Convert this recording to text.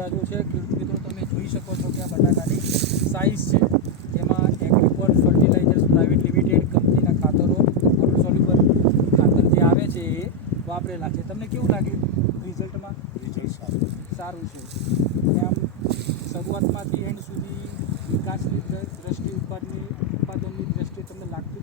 અંદાજો છે. ખેડૂત મિત્રો તમે જોઈ શકો છો કે આ બટાકાની સાઇઝ છે. જેમાં એગ્રીકોન ફર્ટિલાઇઝર્સ પ્રાઇવેટ લિમિટેડ કંપનીના ખાતરો વોટર સોલ્યુબલ ખાતર જે આવે છે એ વાપરેલા છે. તમને કેવું લાગ્યું રિઝલ્ટમાં? રિઝલ્ટ સારું છે. આમ શરૂઆતમાંથી એન્ડ સુધી વિકાસની દ્રષ્ટિ ઉત્પાદનની દ્રષ્ટિએ તમને લાગતું